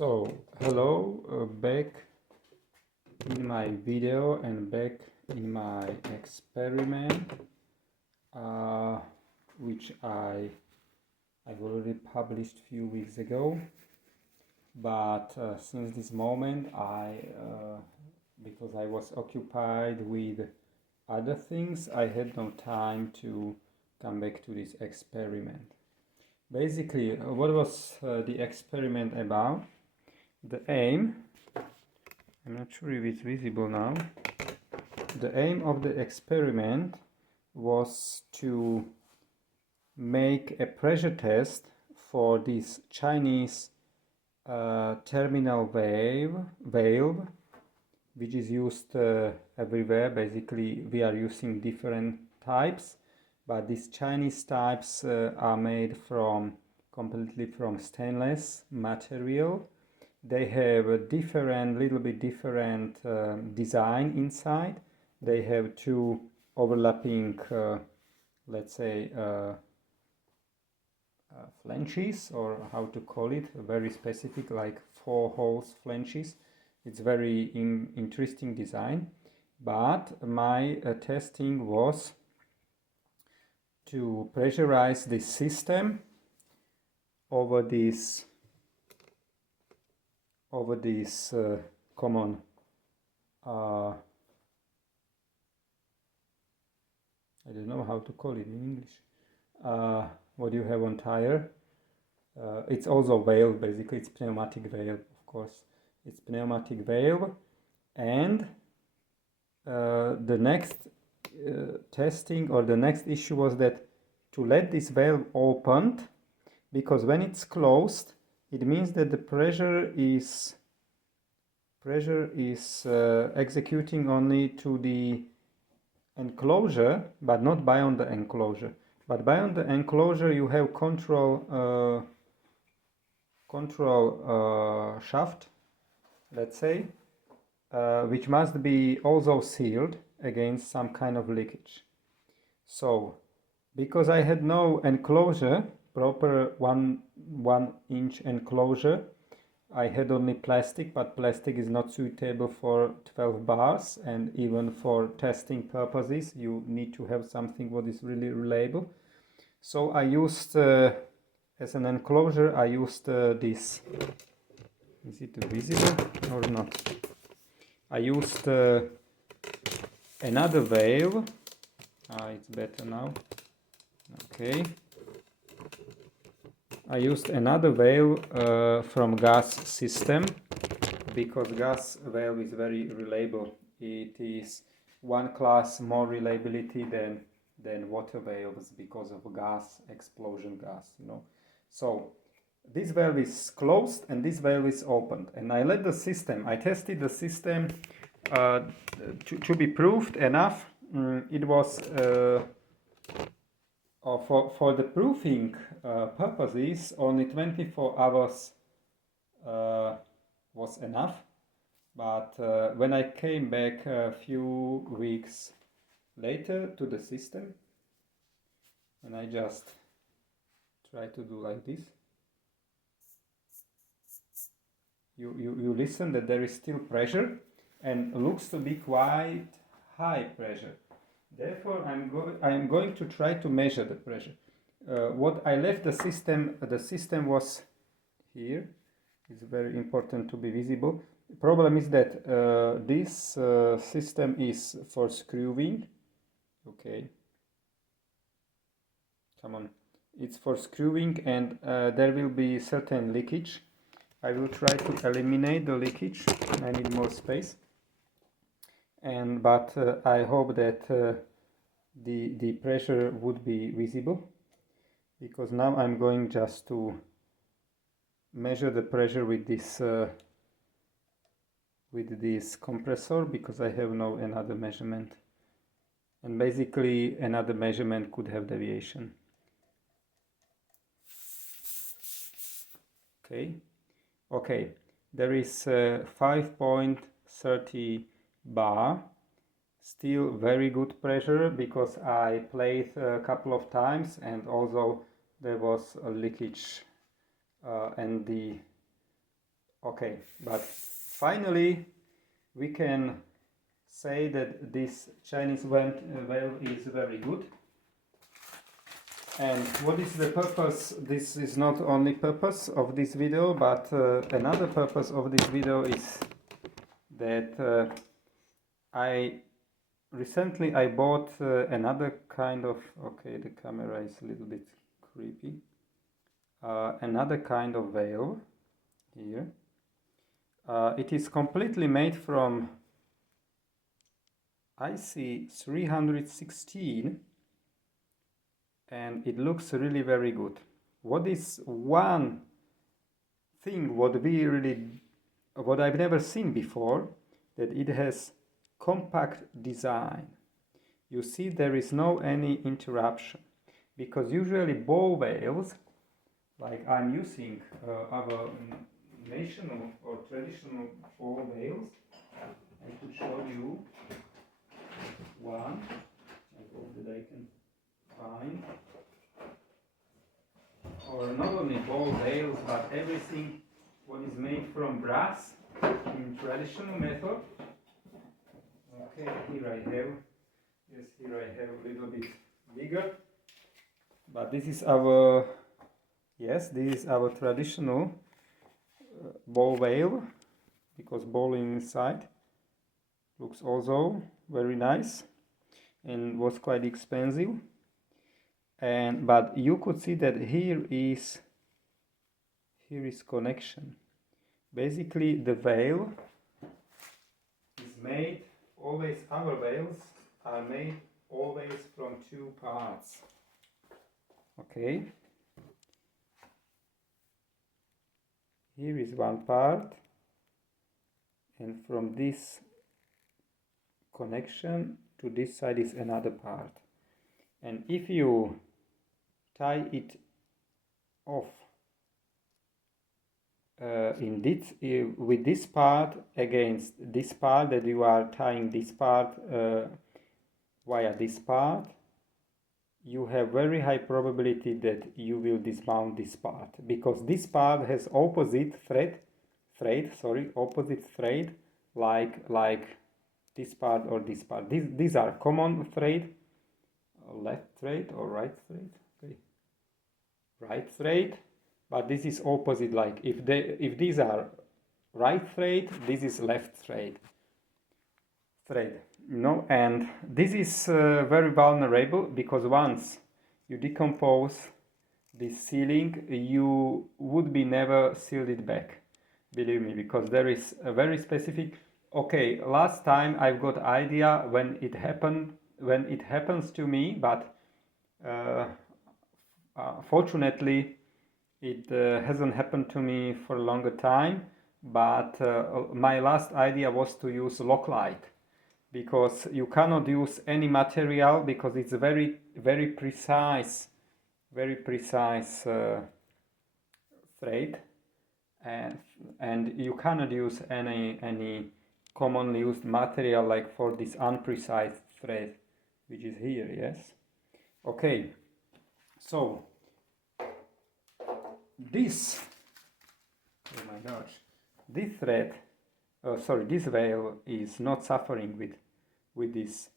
So, hello, back in my video and back in my experiment, which I've already published a few weeks ago. But since this moment, because I was occupied with other things, I had no time to come back to this experiment. Basically, what was the experiment about? The aim, I'm not sure if it's visible now. The aim of the experiment was to make a pressure test for this Chinese terminal valve, which is used everywhere. Basically, we are using different types, but these Chinese types are made completely from stainless material. They have a little bit different design inside. They have two overlapping, let's say, flanges, or how to call it, very specific, like 4 holes flanges. It's very interesting design. But my testing was to pressurize this system over this common I don't know how to call it in English. What you have on tire. It's also valve, basically. It's pneumatic valve, of course. It's pneumatic valve. And the next testing, or the next issue, was that to let this valve open, because when it's closed, it means that the pressure is executing only to the enclosure, but not beyond the enclosure. But beyond the enclosure, you have control shaft, let's say, which must be also sealed against some kind of leakage. So, because I had no enclosure, proper one inch enclosure, I had only plastic, but plastic is not suitable for 12 bars, and even for testing purposes you need to have something what is really reliable. So I used, as an enclosure, I used this. Is it visible or not? I used another valve. It's better now. Okay. I used another valve from gas system, because gas valve is very reliable. It is one class more reliability than water valves, because of gas, explosion gas, So this valve is closed and this valve is opened, and I tested the system to be proved enough. It was for the proofing purposes, only 24 hours was enough. But when I came back a few weeks later to the system, and I just try to do like this, you listen that there is still pressure, and looks to be quite high pressure. Therefore, I'm going to try to measure the pressure. What I left the system was here. It's very important to be visible. The problem is that this system is for screwing. Okay. Come on. It's for screwing, and there will be certain leakage. I will try to eliminate the leakage. I need more space. But I hope that the pressure would be visible, because now I'm going just to measure the pressure with this compressor, because I have no another measurement, and basically another measurement could have deviation. Okay, there is 5.30 bar, still very good pressure, because I played a couple of times, and also there was a leakage, and the Okay, but finally we can say that this Chinese valve is very good. And what is the purpose? This is not only purpose of this video, but another purpose of this video is that I recently bought another kind of, okay, the camera is a little bit creepy, another kind of valve here. It is completely made from IC316 and it looks really very good. What is one thing what I've never seen before, that it has compact design. You see there is no any interruption, because usually ball valves, like I'm using our national or traditional ball valves. I could show you one. I hope that I can find. Or not only ball valves, but everything what is made from brass in traditional method. Okay, here I have a little bit bigger, but this is our traditional ball valve, because ball inside looks also very nice and was quite expensive. But you could see that here is connection. Basically the valve is made always, our valves are made always from two parts. Okay, here is one part, and from this connection to this side is another part. And if you tie it off with this part against this part, that you are tying this part via this part, you have very high probability that you will dismount this part, because this part has opposite thread like this part or this part. These are common thread, left thread or right thread. Okay, right thread, but this is opposite. Like if these are right thread, this is left thread. And this is very vulnerable, because once you decompose this sealing, you would be never sealed it back, believe me, because there is a very specific. Okay, last time I've got idea when it happens to me, but fortunately it hasn't happened to me for a longer time. But my last idea was to use Loctite, because you cannot use any material, because it's a very precise thread, and you cannot use any commonly used material like for this unprecise thread, which is here. Yes. Okay, so this, oh my gosh, this thread, this valve is not suffering with this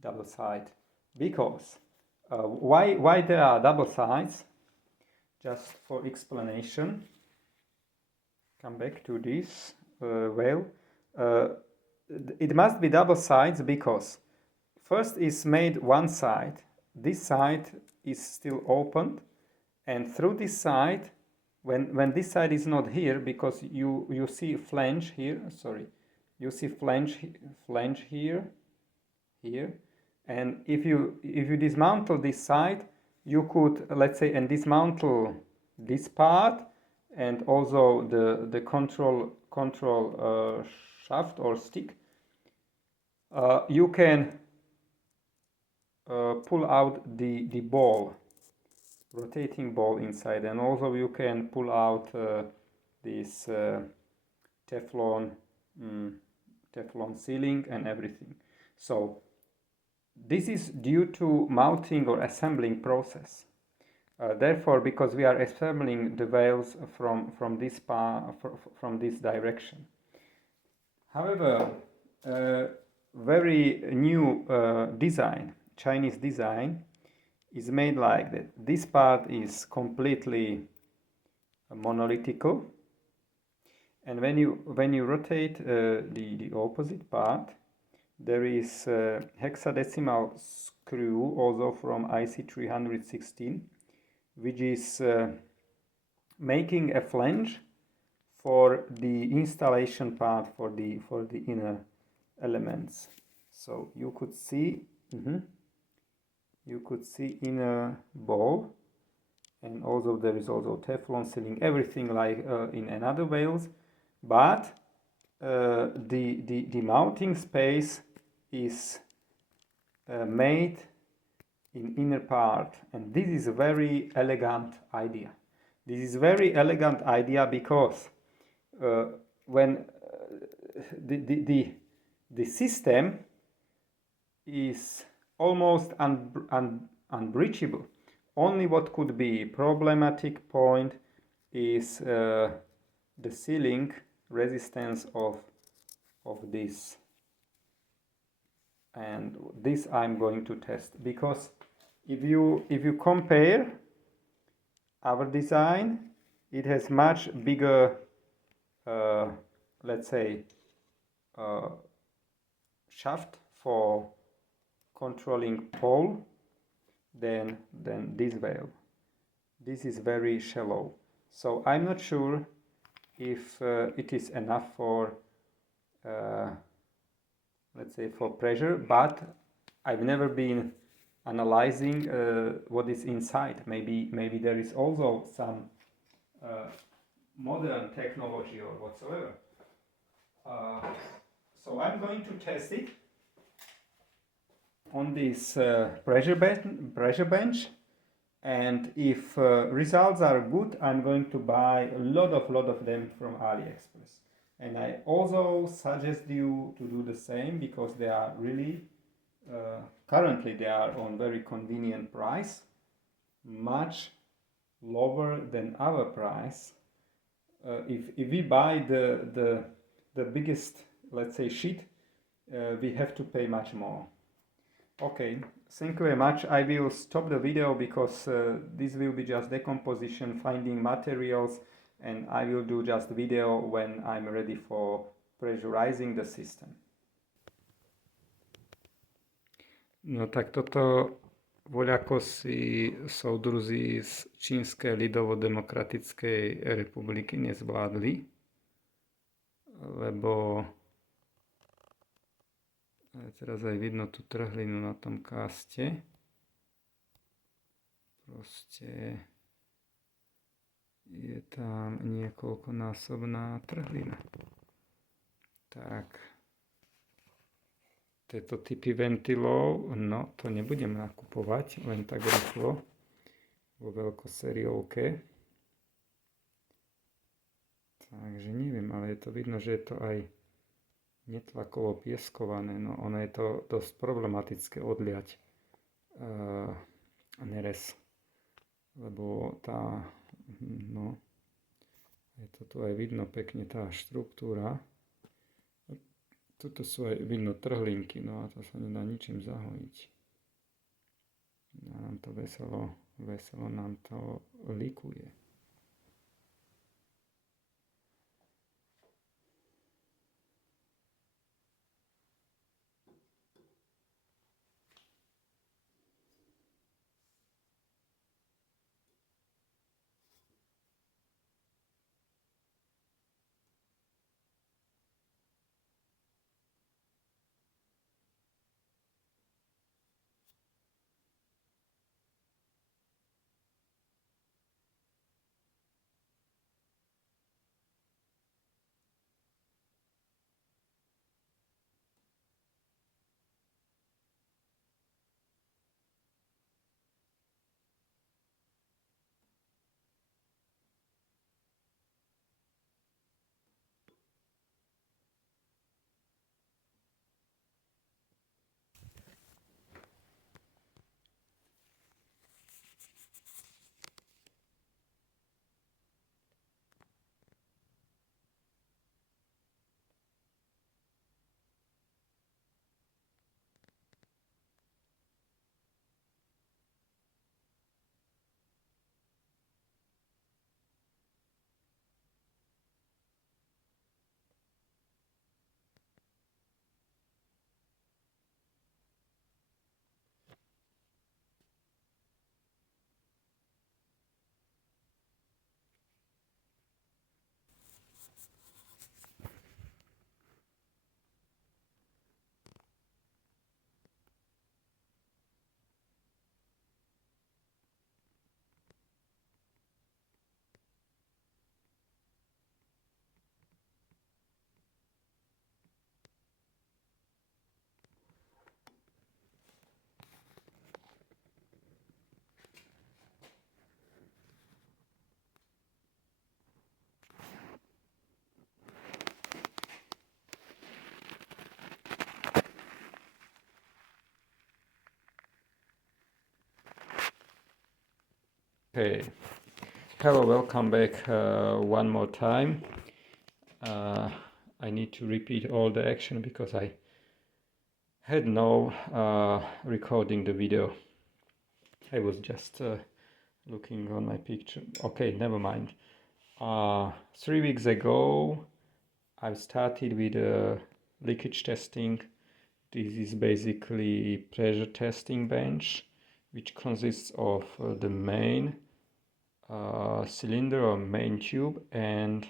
double side, because why there are double sides? Just for explanation, come back to this valve. It must be double sides because first is made one side. This side is still opened, and through this side, when this side is not here, because you see flange here, you see flange here, and if you dismantle this side, you could, let's say, and dismantle this part, and also the control shaft or stick. You can pull out the ball, rotating ball inside, and also you can pull out this Teflon sealing and everything. So this is due to mounting or assembling process. Therefore, because we are assembling the whales from this direction. However, very new design, Chinese design, is made like that. This part is completely monolithical, and when you rotate the opposite part, there is a hexadecimal screw, also from IC 316, which is making a flange for the installation part for the inner elements. So you could see inner ball, and also there is also Teflon sealing, everything like in another whales, but the mounting space is made in inner part, and this is a very elegant idea. This is very elegant idea because when the system is almost unbreachable. Only what could be problematic point is the sealing resistance of this, and this I'm going to test, because if you compare our design, it has much bigger let's say shaft for controlling pole than this valve. This is very shallow, so I'm not sure if it is enough for let's say for pressure, but I've never been analyzing what is inside. Maybe there is also some modern technology or whatsoever. So I'm going to test it on this pressure bench, and if results are good, I'm going to buy a lot of them from AliExpress. And I also suggest you to do the same, because they are really currently they are on very convenient price, much lower than our price. If we buy the biggest, let's say, sheet, we have to pay much more. Okay, thank you very much. I will stop the video because this will be just decomposition, finding materials, and I will do just video when I'm ready for pressurizing the system. No tak toto voľakosi soudruzi z Čínskej ľudovo-demokratickej republiky nezvládli, lebo teraz aj vidno tú trhlinu na tom kaste. Proste je tam niekoľkonásobná trhlina. Tak, tieto typy ventilov, no to nebudem nakupovať len tak rýchlo vo veľkosériovke. Takže neviem, ale je to vidno, že je to aj netlakovo pieskované. No ono je to dosť problematické odliať nerez, lebo tá, no, je to tu aj vidno pekne tá štruktúra. Tuto sú aj vidno trhlinky, no a to sa nedá ničím zahojiť. Nám to veselo nám to likuje. Okay, hello, welcome back one more time. I need to repeat all the action because I had no recording the video. I was just looking on my picture. Okay, never mind. 3 weeks ago I started with leakage testing. This is basically pressure testing bench, which consists of the main cylinder or main tube and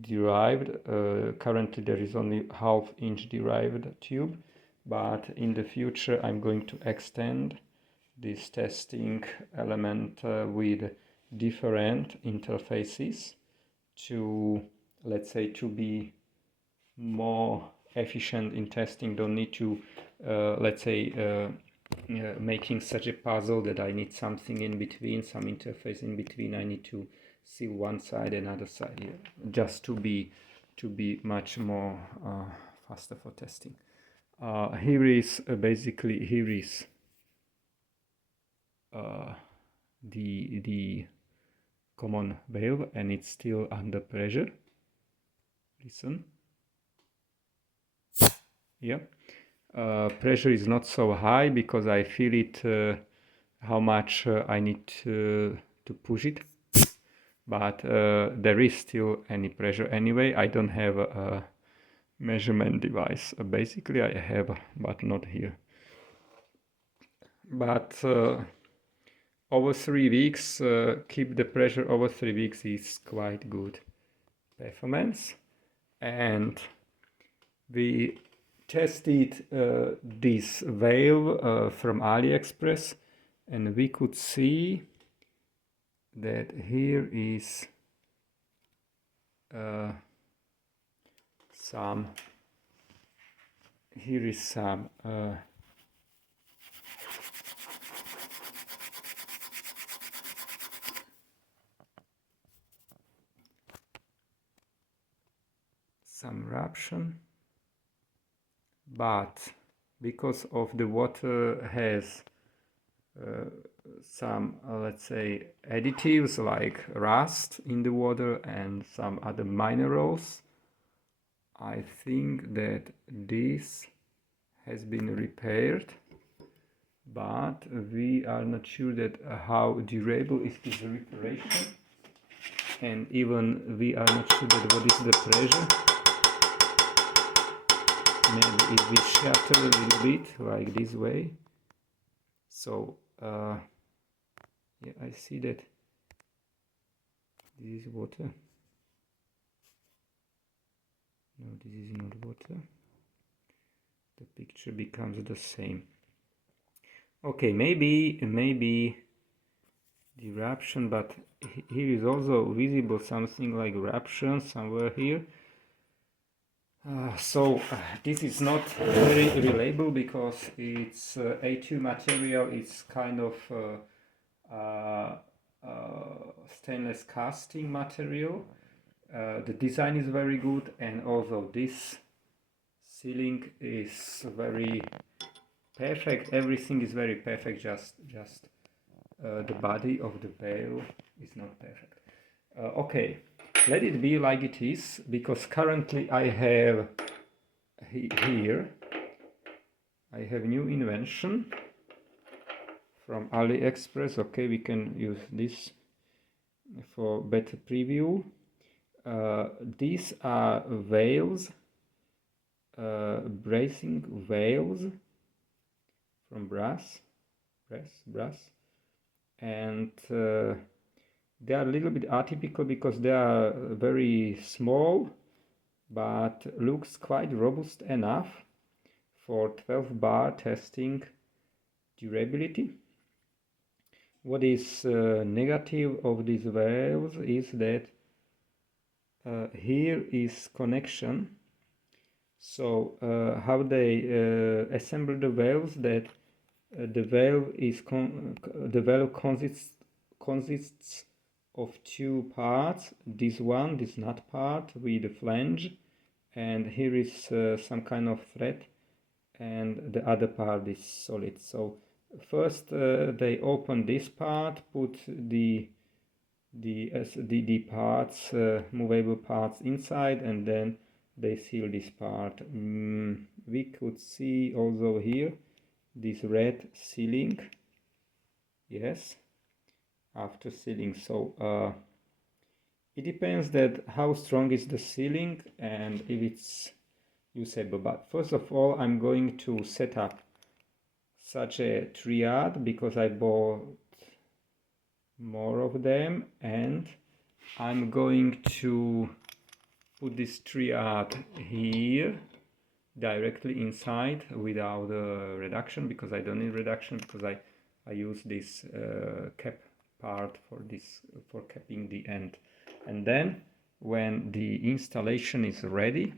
derived. Currently there is only half-inch derived tube, but in the future I'm going to extend this testing element with different interfaces to, let's say, to be more efficient in testing. Don't need to let's say making such a puzzle that I need something in between, some interface in between. I need to see one side and other side here, just to be much more faster for testing. Here is basically the common valve, and it's still under pressure. Listen. Yeah. Pressure is not so high because I feel it how much I need to push it, but there is still any pressure anyway. I don't have a measurement device. Basically I have, but not here. But over 3 weeks, keep the pressure over 3 weeks is quite good performance. And we tested this valve from AliExpress, and we could see that here is some eruption, but because of the water has some let's say additives like rust in the water and some other minerals, I think that this has been repaired, but we are not sure that how durable is this reparation, and even we are not sure that what is the pressure. Maybe it will shatter a little bit like this way. So yeah, I see that this is water. No, this is not water. The picture becomes the same. Okay, maybe the eruption, but here is also visible something like eruption somewhere here. So this is not very reliable because it's A2 material. It's kind of stainless casting material. The design is very good, and also this sealing is very perfect. Everything is very perfect. Just the body of the valve is not perfect. Okay, let it be like it is, because currently I have here I have new invention from AliExpress. Okay, we can use this for better preview. These are valves, bracing valves from brass, and they are a little bit atypical because they are very small, but looks quite robust enough for 12 bar testing durability. What is negative of these valves is that here is connection. So how they assemble the valves, that the valve consists of two parts. This nut part with the flange, and here is some kind of thread, and the other part is solid. So first they open this part, put the the parts, movable parts inside, and then they seal this part. We could see also here this red sealing. Yes, after sealing. So it depends that how strong is the sealing and if it's usable. But first of all, I'm going to set up such a triad because I bought more of them, and I'm going to put this triad here directly inside without reduction, because I don't need reduction, because I use this cap part for capping the end. And then when the installation is ready,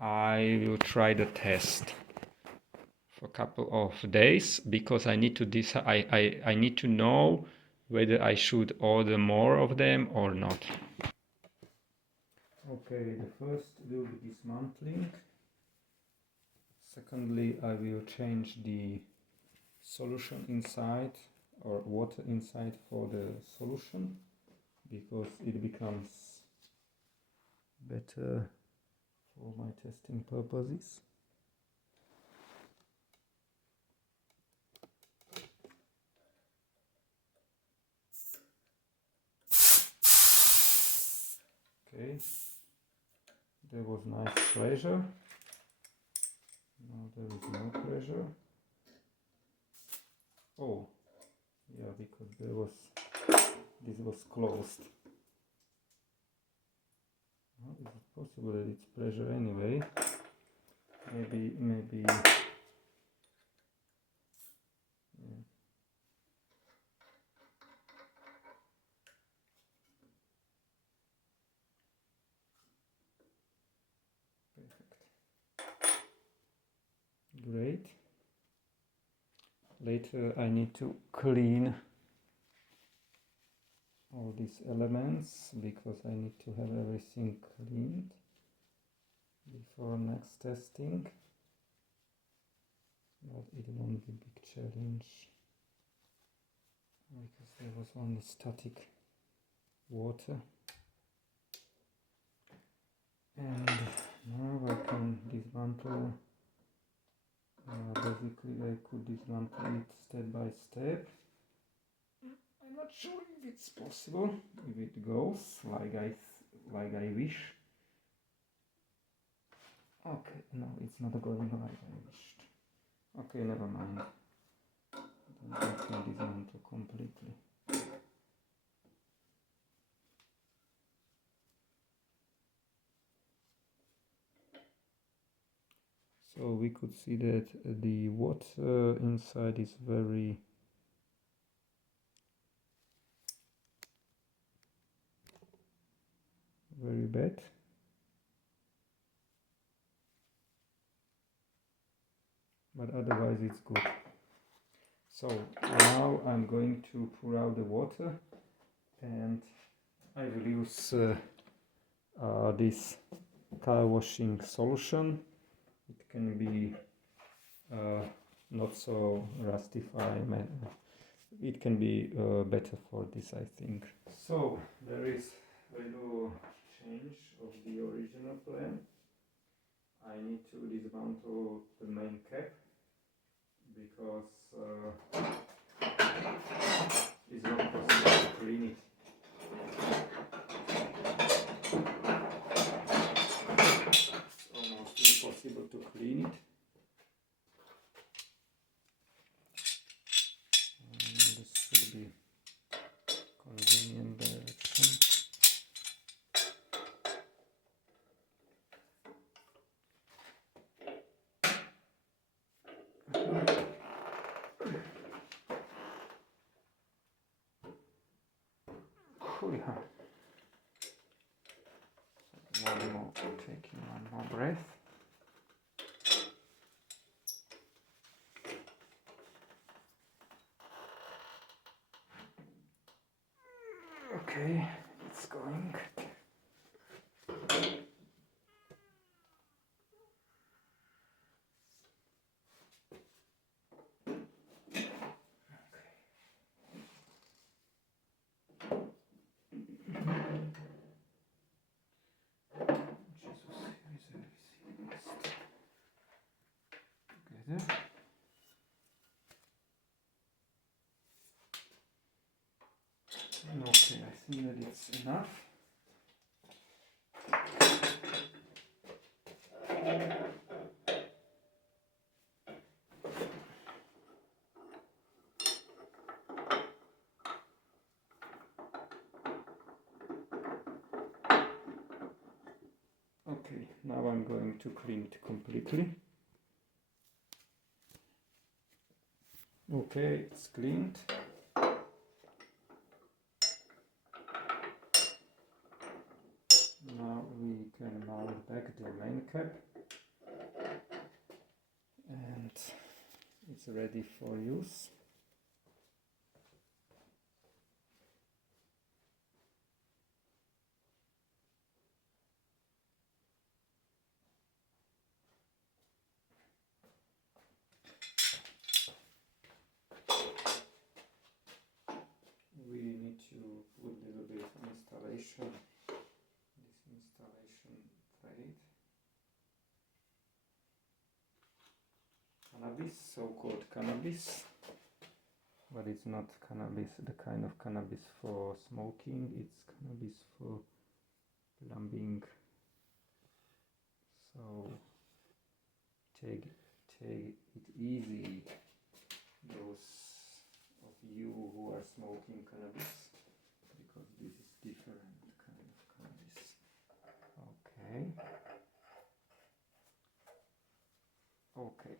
I will try the test for a couple of days, because I need to decide, I need to know whether I should order more of them or not. Okay, the first will be dismantling. Secondly, I will change the solution inside, or water inside, for the solution, because it becomes better for my testing purposes. Okay, there was nice pressure. Now there is no pressure. Oh, yeah, because this was closed. How is it possible that it's pressure anyway? Maybe. Yeah. Perfect. Great. Later I need to clean all these elements, because I need to have everything cleaned before next testing. But it won't be a big challenge, because there was only static water. And now I can dismantle. Basically I could dismantle it step by step. I'm not sure if it's possible, if it goes like I wish. Okay, no, it's not going like I wished. Okay, never mind. Then I can dismantle completely. So we could see that the water inside is very bad. But otherwise it's good. So now I'm going to pour out the water, and I will use this car washing solution. It can be not so rustify. It can be better for this, I think. So there is a little change of the original plan. I need to dismantle the main cap, because it's not possible to clean it. It's almost impossible to clean it. This should be convenient direction. One more, taking one more breath. Okay, it's going. Okay. I think that it's enough. Okay, now I'm going to clean it completely. Okay, it's cleaned. Now we can mount back the main cap and it's ready for use. We need to put a little bit of installation, this installation plate. Cannabis, so-called cannabis, but it's not cannabis, the kind of cannabis for smoking, it's cannabis for plumbing. So take it easy, those of you who are smoking cannabis, because this is different kind of cannabis. Okay. Okay.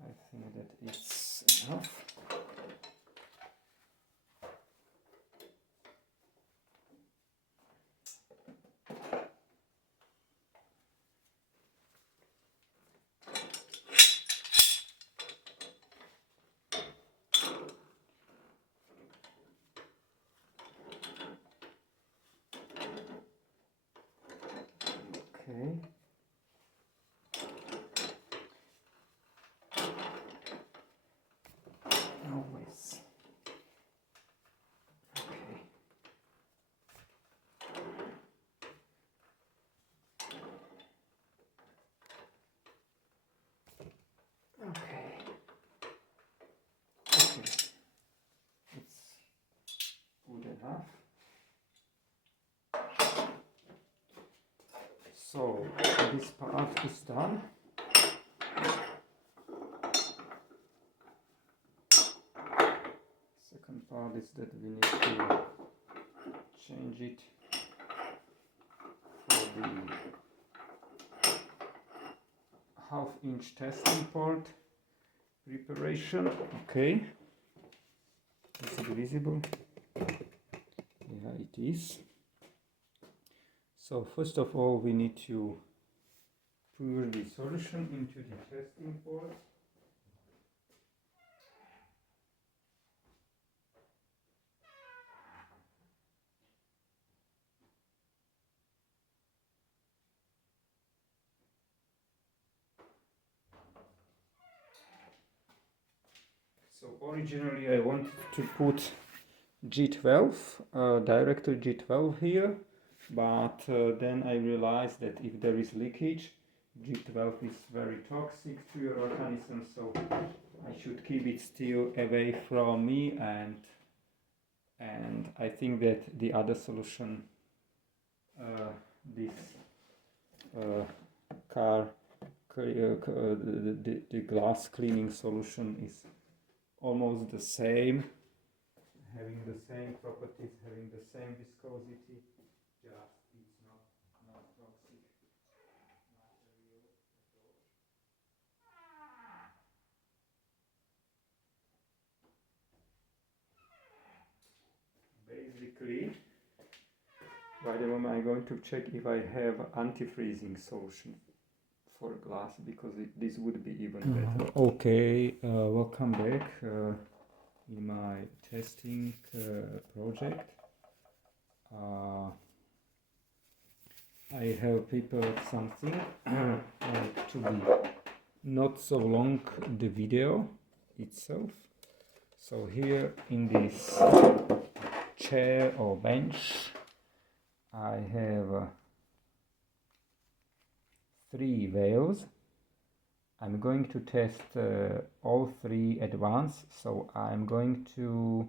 I think that it's enough. Okay. Always. Okay. Okay. Okay. It's good enough. So this part is done. Second part is that we need to change it for the half-inch testing port preparation. Okay, is it visible? Yeah, it is. So first of all, we need to pour the solution into the testing port. So originally I wanted to put G12, directly G12 here, but then I realized that if there is leakage, G12 is very toxic to your organism, so I should keep it still away from me, and I think that the other solution, this the glass cleaning solution is almost the same, having the same properties, having the same viscosity, just it's not toxic material at all. Basically, by the moment I'm going to check if I have anti-freezing solution for glass, because this would be even better. Okay, welcome back in my testing project. I have prepared something to be not so long the video itself. So here in this chair or bench I have 3 valves. I'm going to test all 3 at once, so I'm going to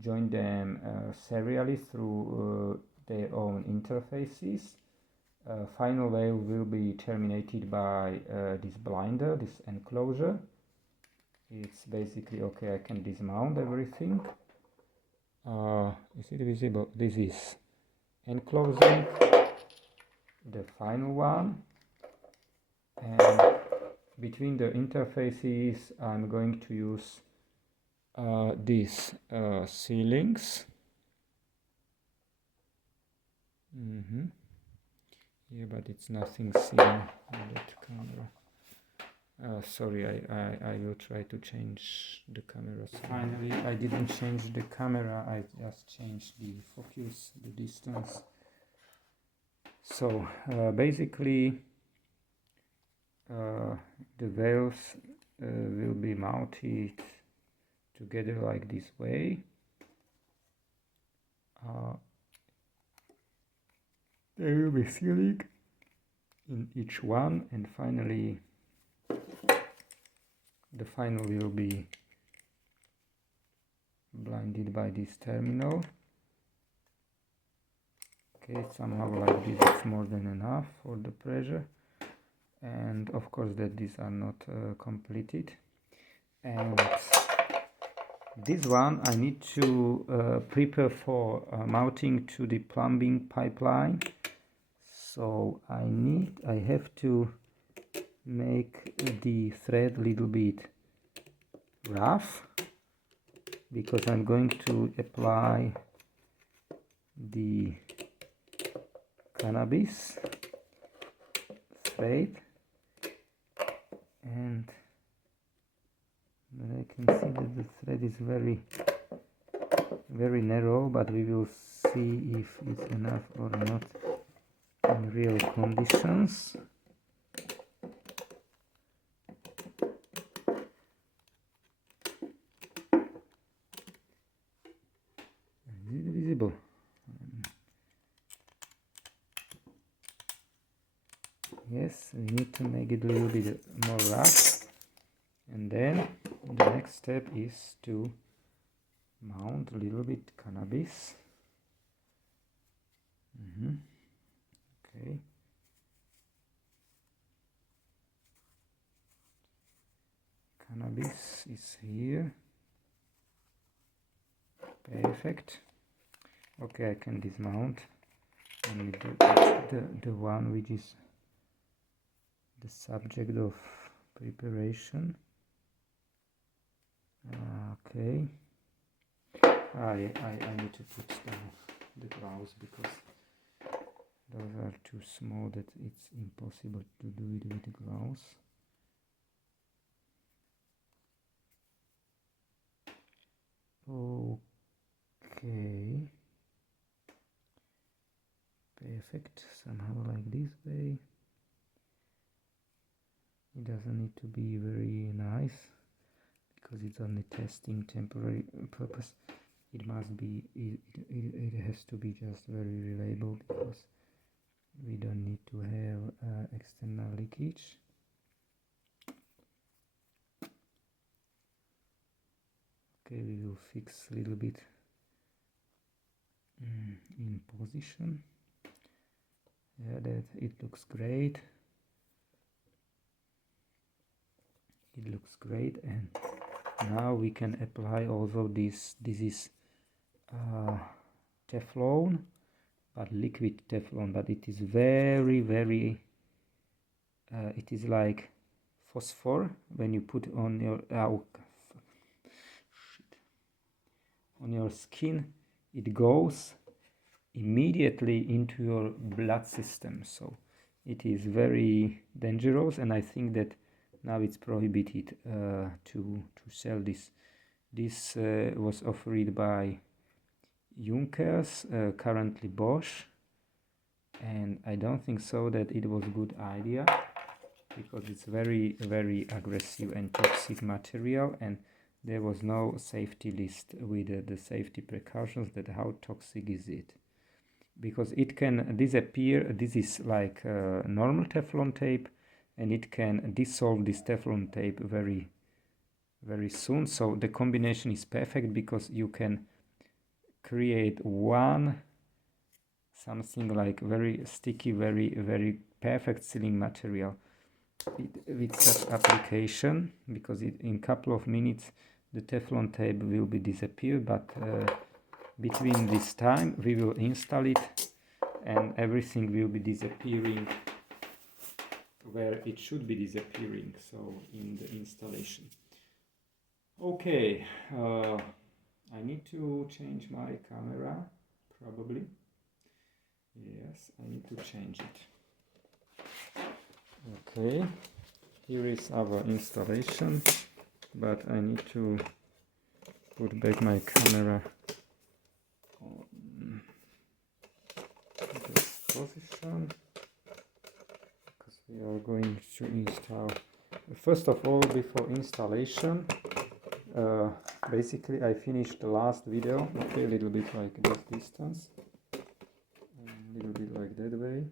join them serially through their own interfaces. Final veil will be terminated by this blinder, this enclosure. It's basically okay. I can dismount everything. Is it visible? This is enclosing, the final one, and between the interfaces I'm going to use these ceilings. Yeah, but it's nothing seen on that camera. Sorry, I will try to change the camera. Finally, I didn't change the camera, I just changed the focus, the distance. So basically the veils will be mounted together like this way. There will be ceiling in each one, and finally the final will be blinded by this terminal. Okay, somehow like this is more than enough for the pressure, and of course that these are not completed. And this one I need to prepare for mounting to the plumbing pipeline. So I have to make the thread a little bit rough, because I'm going to apply the cannabis thread, and I can see that the thread is very narrow, but we will see if it's enough or not in real conditions. Is it visible? Yes, we need to make it a little bit more rough, and then the next step is to mount a little bit cannabis. Okay. Cannabis is here. Perfect. Okay, I can dismount only the one which is the subject of preparation. Okay. I need to put down the gloves because those are too small that it's impossible to do it with gloves. Okay. Perfect. Somehow like this way. It doesn't need to be very nice because it's only testing temporary purpose. It must be, it has to be just very reliable, because we don't need to have external leakage. Okay, we will fix a little bit in position. Yeah, that it looks great. It looks great, and now we can apply also this is Teflon, but liquid Teflon, but it is very it is like phosphor. When you put on your on your skin, it goes immediately into your blood system, so it is very dangerous, and I think that now it's prohibited to sell this. This was offered by Junkers, currently Bosch, and I don't think so that it was a good idea, because it's very aggressive and toxic material, and there was no safety list with the safety precautions that how toxic is it, because it can disappear. This is like normal Teflon tape, and it can dissolve this Teflon tape very soon. So the combination is perfect, because you can create something like very sticky, very perfect sealing material with such application, because in couple of minutes the Teflon tape will be disappeared, but between this time we will install it and everything will be disappearing where it should be disappearing, so in the installation. Okay, I need to change my camera, probably. Yes, I need to change it. Okay, here is our installation, but I need to put back my camera on this position, because we are going to install. First of all, before installation, basically I finished the last video, okay, a little bit like this distance, a little bit like that way.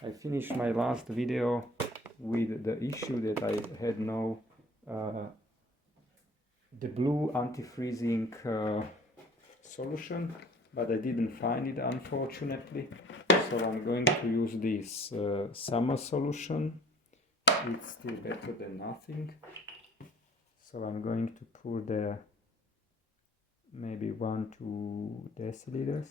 I finished my last video with the issue that I had no the blue anti-freezing solution, but I didn't find it, unfortunately, so I'm going to use this summer solution. It's still better than nothing, so I'm going to pour there maybe 1-2 deciliters.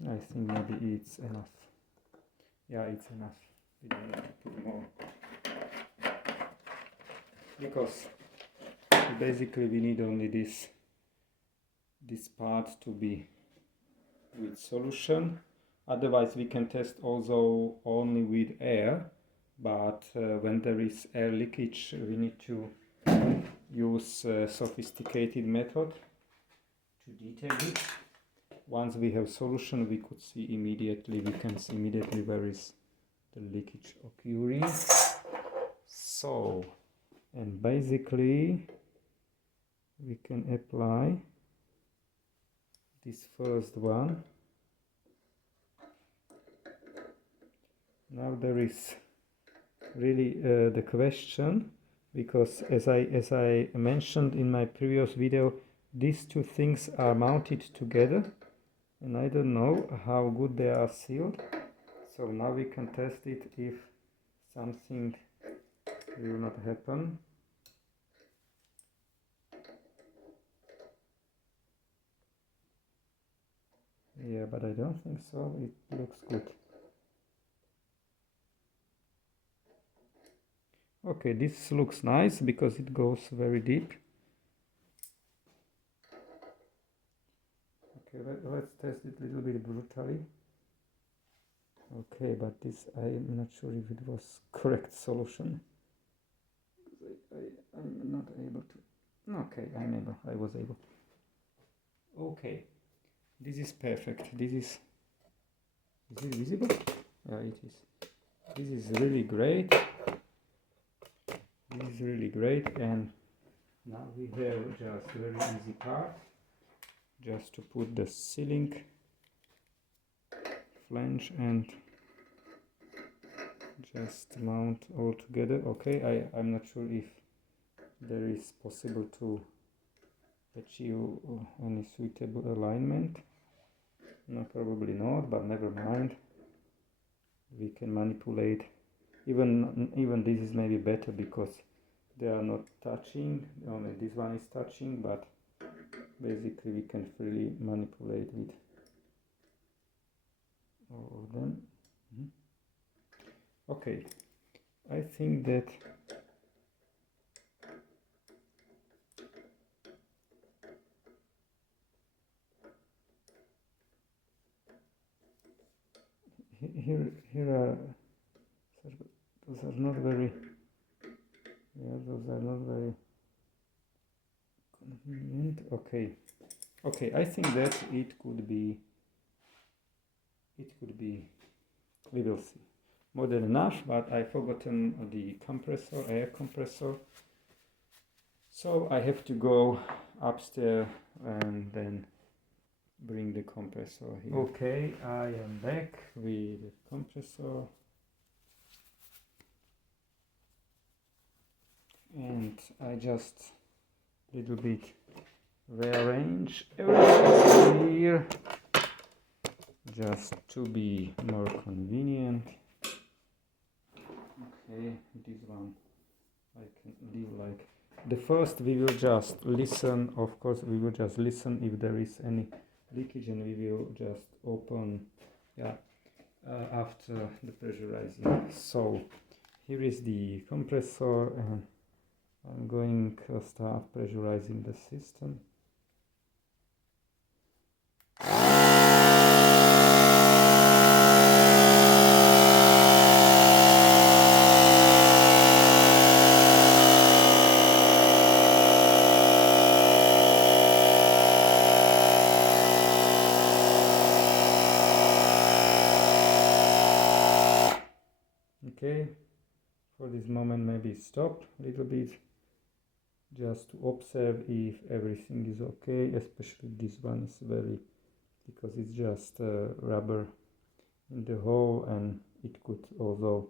I think maybe it's enough. Yeah, it's enough. We don't need to put more, because basically we need only this part to be with solution. Otherwise we can test also only with air, but when there is air leakage we need to use a sophisticated method to detect it. Once we have solution, we can see immediately where is the leakage occurring. So, and basically we can apply this first one. Now there is really the question, because as I mentioned in my previous video, these two things are mounted together and I don't know how good they are sealed. So now we can test it if something will not happen. Yeah, but I don't think so. It looks good. Okay, this looks nice because it goes very deep. Okay, let's test it a little bit brutally. Okay, but this, I'm not sure if it was correct solution. I'm not able to. Okay, I was able. Okay, this is perfect. Is it visible? Yeah, it is. This is really great. This is really great, and now we have just very easy part. Just to put the sealing flange and just mount all together. Okay, I'm not sure if there is possible to achieve any suitable alignment. No, probably not, but never mind. We can manipulate. Even this is maybe better because they are not touching. Only this one is touching, but basically we can freely manipulate with all of them. Okay, I think that here are those are not very convenient. Okay, I think that it could be we will see, more than enough, but I forgotten the compressor, air compressor, so I have to go upstairs and then bring the compressor here. Okay, I am back with the compressor, and I just little bit rearrange everything here just to be more convenient. Okay, this one I can leave like the first. We will just listen, of course we will just listen if there is any leakage, and we will just open after the pressurizing. So here is the compressor, and I'm going to start pressurizing the system. Okay, for this moment maybe stop a little bit just to observe if everything is okay, especially this one is very, because it's just rubber in the hole, and it could also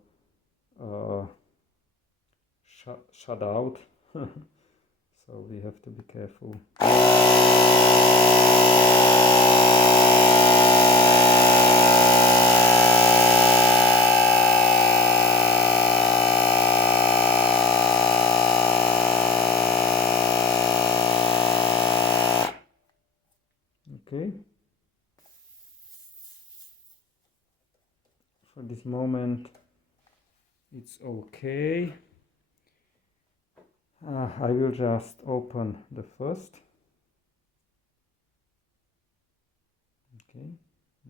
shut out. So we have to be careful. Okay. For this moment it's okay. I will just open the first. Okay,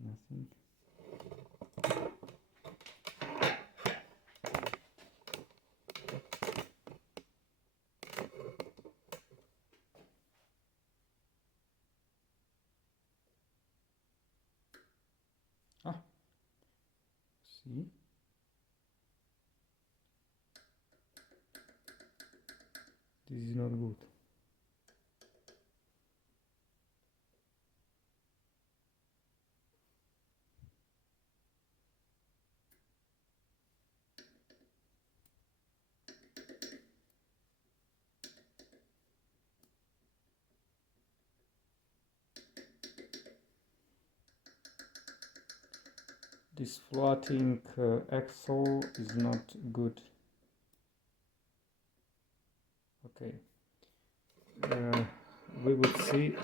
nothing. See? This is not good. This floating axle is not good. Okay, we would see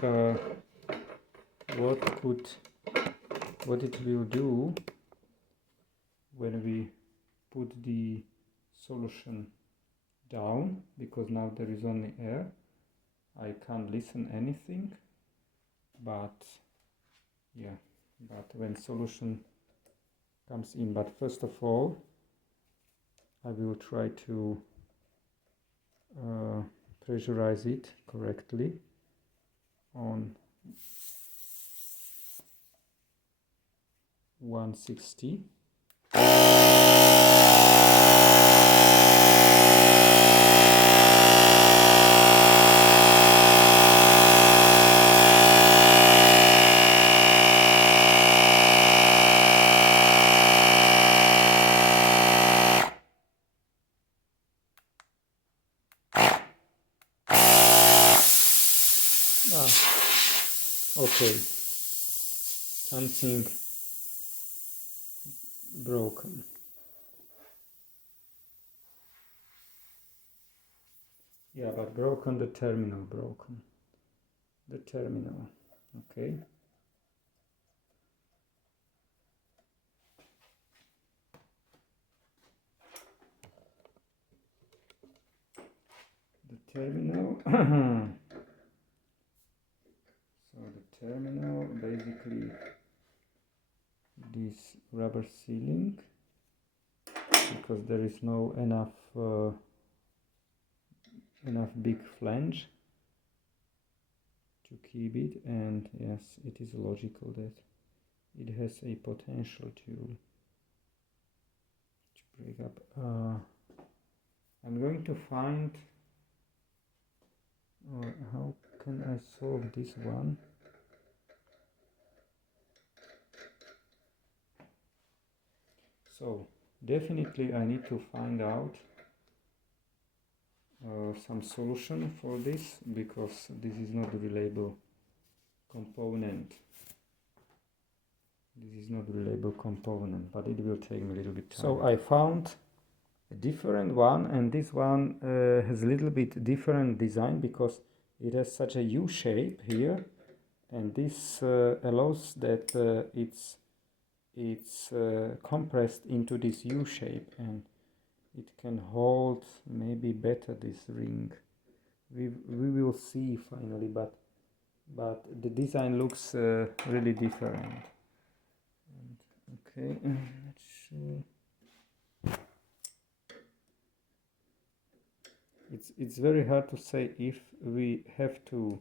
what it will do when we put the solution down, because now there is only air. I can't listen anything, but yeah, but when solution comes in. But first of all, I will try to pressurize it correctly on 160. Okay, something broken. Yeah, but broken, the terminal broken. The terminal, okay. The terminal. So the terminal, basically this rubber sealing, because there is no enough big flange to keep it, and yes, it is logical that it has a potential to break up. I'm going to find how can I solve this one. So definitely I need to find out some solution for this, because this is not a reliable component. This is not a reliable component, but it will take me a little bit time. So I found a different one, and this one has a little bit different design because it has such a U shape here, and this allows that it's compressed into this U shape, and it can hold maybe better this ring. We will see finally, but the design looks really different. And, okay, let's see. It's very hard to say if we have to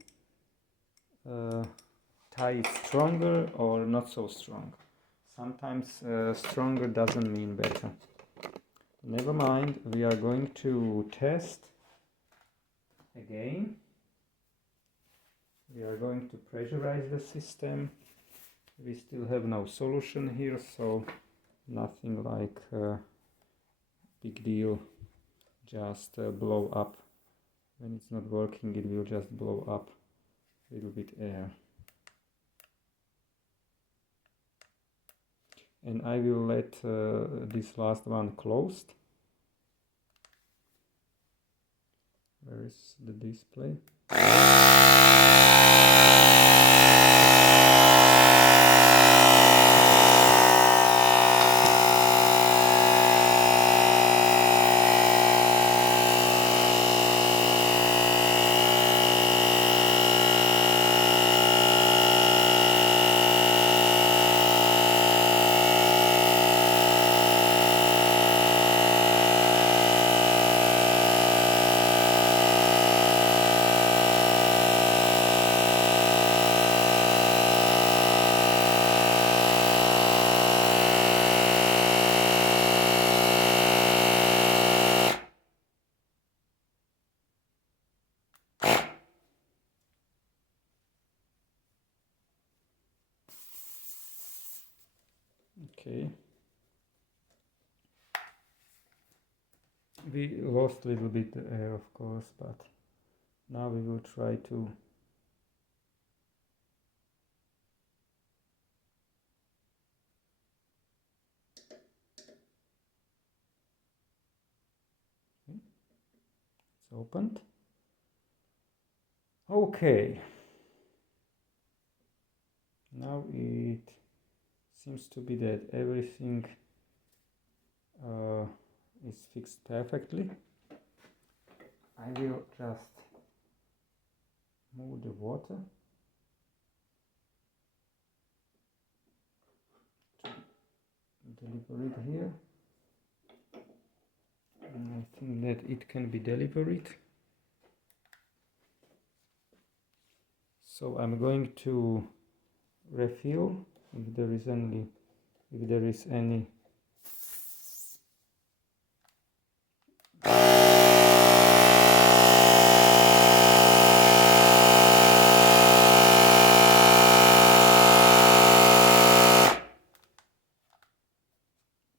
tie it stronger or not so strong. Sometimes stronger doesn't mean better. Never mind, we are going to test again. We are going to pressurize the system. We still have no solution here, so nothing like big deal. Just blow up. When it's not working, it will just blow up a little bit air. And I will let this last one closed. Where is the display? Okay. We lost a little bit the air, of course, but now we will try to it's opened. Okay. Now it seems to be that everything is fixed perfectly. I will just move the water to deliver it here, and I think that it can be delivered. So I'm going to refill if there is any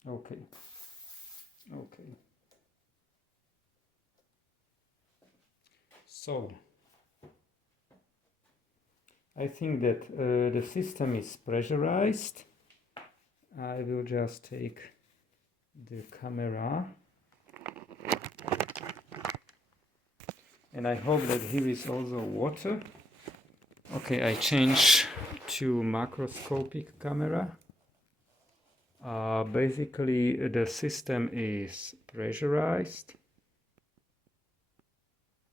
Okay. So I think that the system is pressurized. I will just take the camera, and I hope that here is also water. Okay, I change to macroscopic camera. Basically, the system is pressurized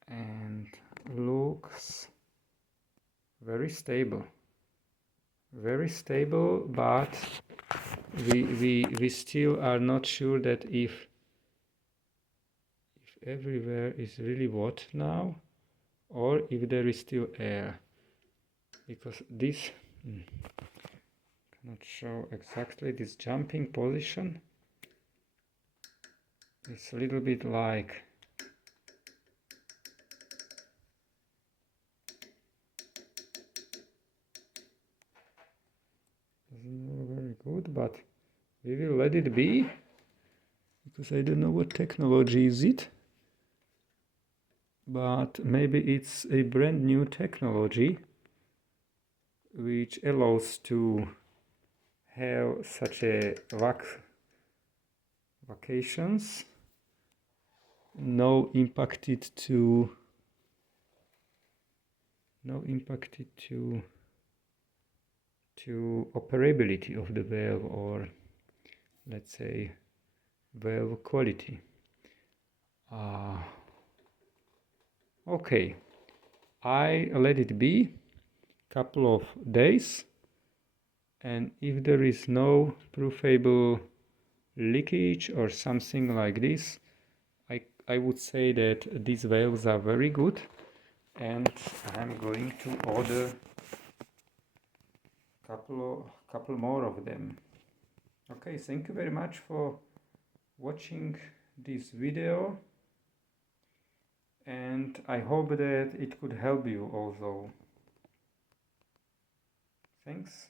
and looks very stable, but we still are not sure that if everywhere is really wet now, or if there is still air, because this cannot show exactly. This jumping position is a little bit like doesn't look very good, but we will let it be, because I don't know what technology is it, but maybe it's a brand new technology which allows to have such a vacations, no impacted to operability of the valve, or let's say valve quality. Okay, I let it be couple of days, and if there is no provable leakage or something like this, I would say that these valves are very good, and I'm going to order couple more of them. Okay, thank you very much for watching this video, and I hope that it could help you also. Thanks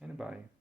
and bye.